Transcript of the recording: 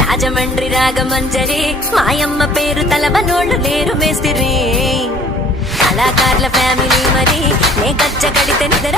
రాజమండ్రి రాగమంజరి మాయమ్మ పేరు తలవనోళ్ళు లేరు మేస్తిరి కళాకారుల ఫ్యామిలీ మరి నే గచ్చ కడితే నిద్ర